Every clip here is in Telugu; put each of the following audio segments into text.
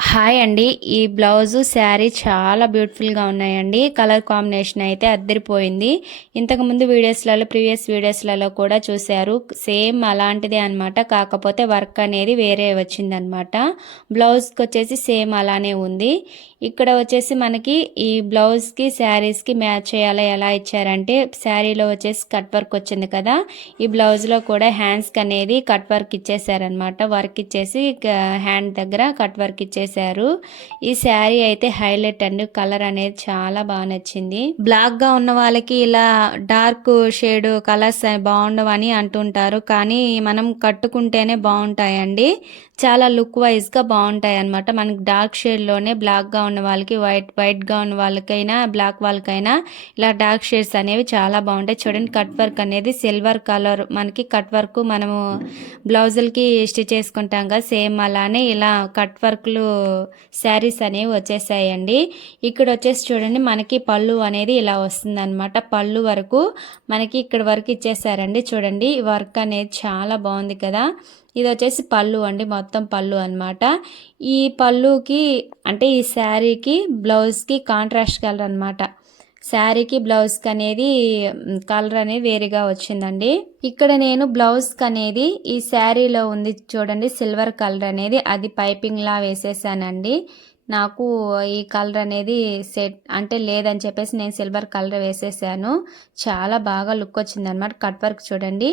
హాయ్ అండి. ఈ బ్లౌజు, శారీ చాలా బ్యూటిఫుల్‌గా ఉన్నాయండి. కలర్ కాంబినేషన్ అయితే అద్దిరిపోయింది. ఇంతకుముందు ప్రీవియస్ వీడియోస్‌లలో కూడా చూశారు. సేమ్ అలాంటిదే అనమాట. కాకపోతే వర్క్ అనేది వేరే వచ్చిందనమాట. బ్లౌజ్‌కొచ్చేసి సేమ్ అలానే ఉంది. ఇక్కడ వచ్చేసి మనకి ఈ బ్లౌజ్‌కి, శారీస్‌కి మ్యాచ్ అయ్యేలా ఎలా ఇచ్చారంటే, శారీలో వచ్చేసి కట్ వర్క్ వచ్చింది కదా! ఈ బ్లౌజ్‌లో కూడా హ్యాండ్స్‌కి అనేది కట్ వర్క్ ఇచ్చేసారనమాట. వర్క్ ఇచ్చేసి హ్యాండ్ దగ్గర కట్ వర్క్ ఇచ్చేసారు. ఈ శారీ అయితే హైలైట్ అండి. కలర్ అనేది చాలా బాగా నచ్చింది. బ్లాక్‌గా ఉన్న వాళ్ళకి ఇలా డార్క్ షేడ్ కలర్స్ బాగుండవని అంటుంటారు. కానీ మనం కట్టుకుంటేనే బాగుంటాయండి. చాలా లుక్ వైజ్‌గా బాగుంటాయి అనమాట. మనకి డార్క్ షేడ్‌లోనే బ్లాక్‌గా ఉన్న వాళ్ళకి, వైట్‌గా ఉన్న వాళ్ళకైనా, బ్లాక్ వాళ్ళకైనా ఇలా డార్క్ షేడ్స్ అనేవి చాలా బాగుంటాయి. చూడండి, కట్ వర్క్ అనేది సిల్వర్ కలర్ మనకి కట్ వర్క్ మనము బ్లౌజులకి స్టిచ్ చేసుకుంటాం కదా, సేమ్ అలానే ఇలా కట్ వర్క్లు శారీస్ అనేవి వచ్చేసాయండి. ఇక్కడ వచ్చేసి చూడండి, మనకి పళ్ళు అనేది ఇలా వస్తుందన్నమాట. పళ్ళు వరకు మనకి ఇక్కడ వరకు ఇచ్చేసారండి. చూడండి, వర్క్ అనేది చాలా బాగుంది కదా. ఇది వచ్చేసి పళ్ళు అండి, మొత్తం పళ్ళు అనమాట. ఈ పళ్ళుకి అంటే ఈ శారీకి బ్లౌజ్కి కాంట్రాస్ట్ కలర్ అనమాట. శారీకి బ్లౌజ్కి అనేది కలర్ అనేది వేరుగా వచ్చిందండి. ఇక్కడ నేను బ్లౌజ్కి అనేది ఈ శారీలో ఉంది చూడండి, సిల్వర్ కలర్ అనేది అది పైపింగ్ లా వేసేసానండి. నాకు ఈ కలర్ అనేది సెట్ అంటే లేదని చెప్పేసి నేను సిల్వర్ కలర్ వేసేసాను. చాలా బాగా లుక్ వచ్చిందనమాట. కట్ వర్క్ చూడండి,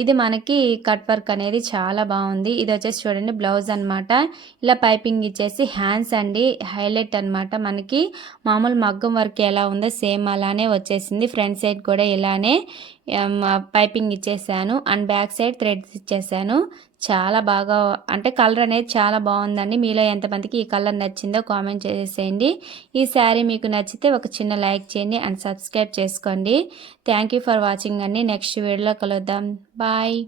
ఇది మనకి కట్ వర్క్ అనేది చాలా బాగుంది. ఇది వచ్చేసి చూడండి బ్లౌజ్ అనమాట. ఇలా పైపింగ్ ఇచ్చేసి హ్యాండ్స్ అండి హైలైట్ అనమాట. మనకి మామూలు మగ్గం వర్క్ ఎలా ఉందో సేమ్ అలానే వచ్చేసింది. ఫ్రంట్ సైడ్ కూడా ఇలానే పైపింగ్ ఇచ్చేసాను అండ్ బ్యాక్ సైడ్ థ్రెడ్స్ ఇచ్చేసాను. చాలా బాగా అంటే కలర్ అనేది చాలా బాగుందండి. మీలో ఎంతమందికి ఈ కలర్ నచ్చిందో కామెంట్ చేసేయండి. ఈ శారీ మీకు నచ్చితే ఒక చిన్న లైక్ చేయండి అండ్ సబ్స్క్రైబ్ చేసుకోండి. థ్యాంక్ యూ ఫర్ వాచింగ్ అండి. నెక్స్ట్ వీడియోలో కలుద్దాం. బాయ్.